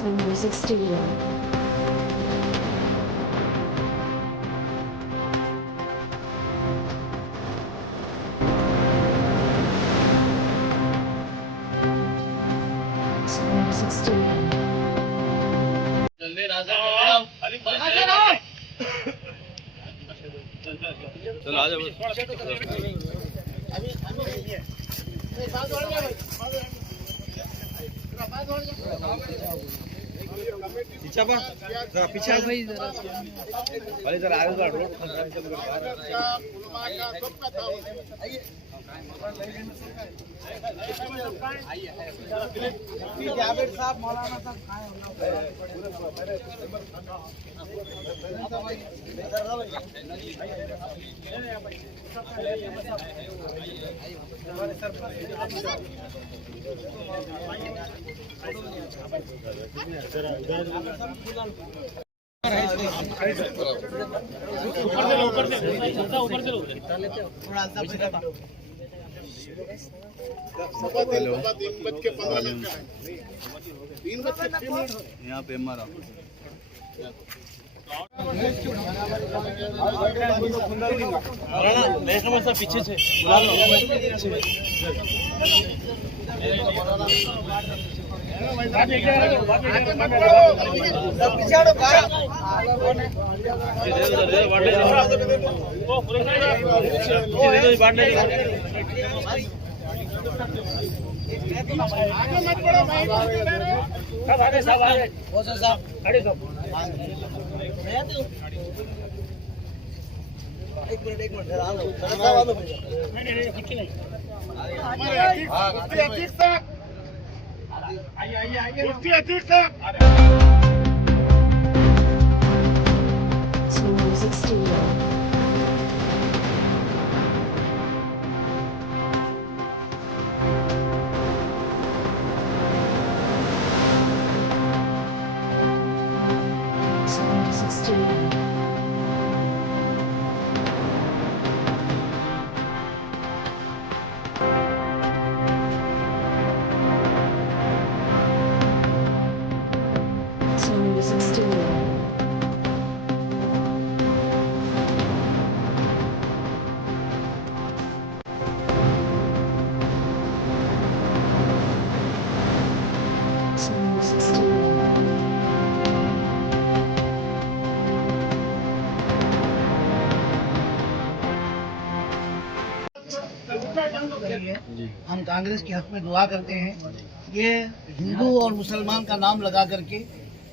Music Studio. Music Studio. चल आ जा पीछे भाई जरा आगे रोड साहब मौलाना यहाँ पे मारा पीछे से एक Music Studio. Music Studio. Music Studio. Music Studio. हम कांग्रेस के हक में दुआ करते हैं। ये हिंदू और मुसलमान का नाम लगा करके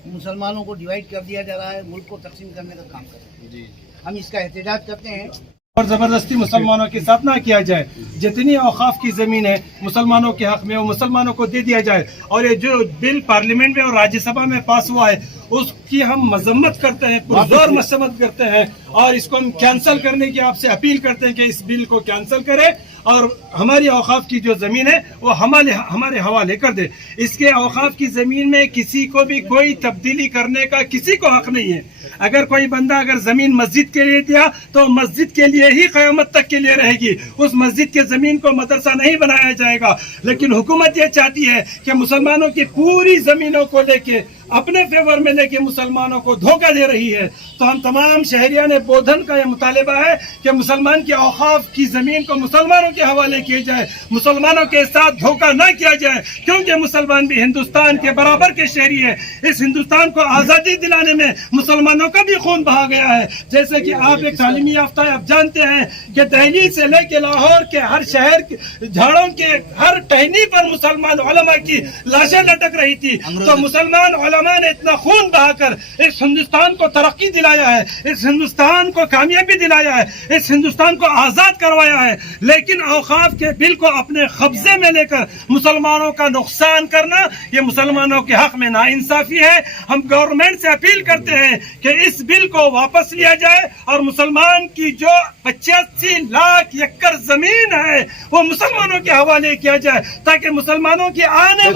मुसलमानों को डिवाइड कर दिया जा रहा है, मुल्क को तकसीम करने का काम कर रहे हैं। हम इसका एहतजाज करते हैं और जबरदस्ती मुसलमानों के साथ ना किया जाए। जितनी औकाफ की जमीन है मुसलमानों के हक में वो मुसलमानों को दे दिया जाए। और ये जो बिल पार्लियामेंट में और राज्यसभा में पास हुआ है उसकी हम मजम्मत करते हैं, पुरजोर मजम्मत करते हैं और इसको हम कैंसिल करने की आपसे अपील करते हैं कि इस बिल को कैंसिल करें और हमारी औकाफ की जो जमीन है वो हमारे हवाले कर दे। इसके औकाफ की जमीन में किसी को भी कोई तब्दीली करने का किसी को हक नहीं है। अगर कोई बंदा अगर जमीन मस्जिद के लिए दिया तो मस्जिद के लिए ही क़यामत तक के लिए रहेगी, उस मस्जिद के जमीन को मदरसा नहीं बनाया जाएगा। लेकिन हुकूमत ये चाहती है कि मुसलमानों की पूरी जमीनों को लेके अपने फेवर में लेके मुसलमानों को धोखा दे रही है। तो हम तमाम शहरियान बोधन का यह मुतालिबा है कि मुसलमान की औकाफ की जमीन को मुसलमानों के हवाले किया जाए, मुसलमानों के साथ धोखा न किया जाए, क्योंकि मुसलमान भी हिंदुस्तान के बराबर के शहरी है। इस हिंदुस्तान को आज़ादी दिलाने में मुसलमानों का भी खून बहा गया है। जैसे कि आप एक तालीमी याफ्ता है, आप जानते हैं कि दिल्ली से लेके लाहौर के हर शहर झाड़ों के हर टहनी पर मुसलमान उलमा की लाशें लटक रही थी। तो मुसलमान उलमा ने इतना खून बहाकर इस हिंदुस्तान को तरक्की दिलाया है, इस हिंदुस्तान को कामयाबी दिलाया है, इस हिंदुस्तान को आजाद करवाया है। लेकिन औकाफ के बिल को अपने कब्जे में लेकर मुसलमानों का नुकसान करना ये मुसलमानों के हक में नाइंसाफी है। हम गवर्नमेंट से अपील करते हैं कि इस बिल को वापस लिया जाए और मुसलमान की जो 85 लाख एकड़ जमीन है वो मुसलमानों के हवाले किया जाए, ताकि मुसलमानों की आने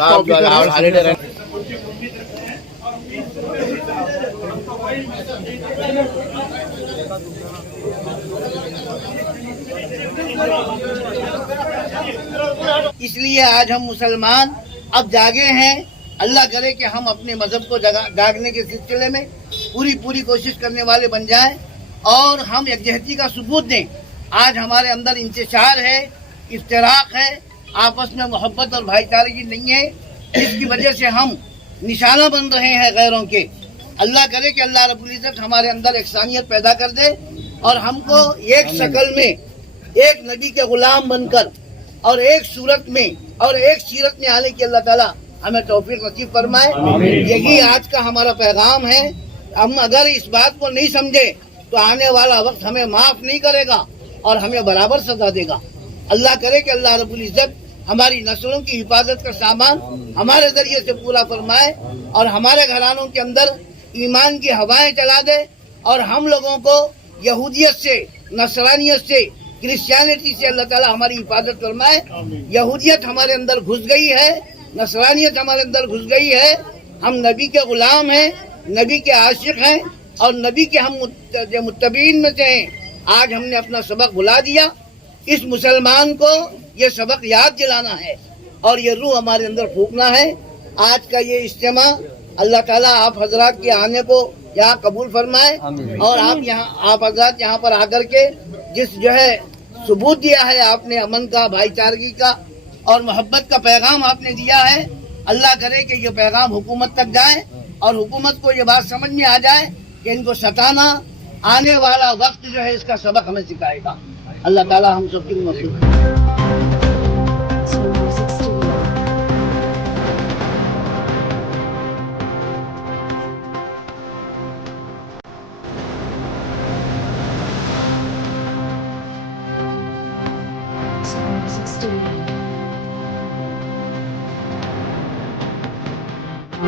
इसलिए आज हम मुसलमान अब जागे हैं اللہ کرے کہ ہم اپنے مذہب کو جاگنے کے سلسلے میں پوری کوشش کرنے والے بن جائیں اور ہم یکجہتی کا ثبوت دیں. آج ہمارے اندر انتشار ہے، افتراق ہے، آپس میں محبت اور بھائی چارگی نہیں ہے، جس کی وجہ سے ہم نشانہ بن رہے ہیں غیروں کے. اللہ کرے کہ اللہ رب العزت ہمارے اندر یکسانیت پیدا کر دے اور ہم کو ایک شکل میں ایک نبی کے غلام بن کر اور ایک صورت میں اور ایک سیرت میں آنے کی اللہ تعالیٰ ہمیں توفیق نصیب فرمائے. یہی آج کا ہمارا پیغام ہے. ہم اگر اس بات کو نہیں سمجھے تو آنے والا وقت ہمیں معاف نہیں کرے گا اور ہمیں برابر سزا دے گا. اللہ کرے کہ اللہ رب العزت ہماری نسلوں کی حفاظت کا سامان ہمارے ذریعے سے پورا فرمائے اور ہمارے گھرانوں کے اندر ایمان کی ہوائیں چلا دے اور ہم لوگوں کو یہودیت سے، نصرانیت سے، کرسچینٹی سے اللہ تعالیٰ ہماری حفاظت فرمائے. یہودیت ہمارے اندر گھس گئی ہے، نصرانیت ہمارے اندر گھس گئی ہے. ہم نبی کے غلام ہیں، نبی کے عاشق ہیں اور نبی کے ہم متبعین میں سے ہیں. آج ہم نے اپنا سبق بھلا دیا. اس مسلمان کو یہ سبق یاد دلانا ہے اور یہ روح ہمارے اندر پھونکنا ہے. آج کا یہ اجتماع اللہ تعالیٰ آپ حضرات کے آنے کو یہاں قبول فرمائے اور آپ حضرات یہاں پر آ کر کے جس جو ہے ثبوت دیا ہے آپ نے امن کا، بھائی چارگی کا اور محبت کا پیغام آپ نے دیا ہے، اللہ کرے کہ یہ پیغام حکومت تک جائے اور حکومت کو یہ بات سمجھ میں آ جائے کہ ان کو ستانا آنے والا وقت جو ہے اس کا سبق ہمیں سکھائے گا. اللہ تعالیٰ ہم سب کی مدد کرے.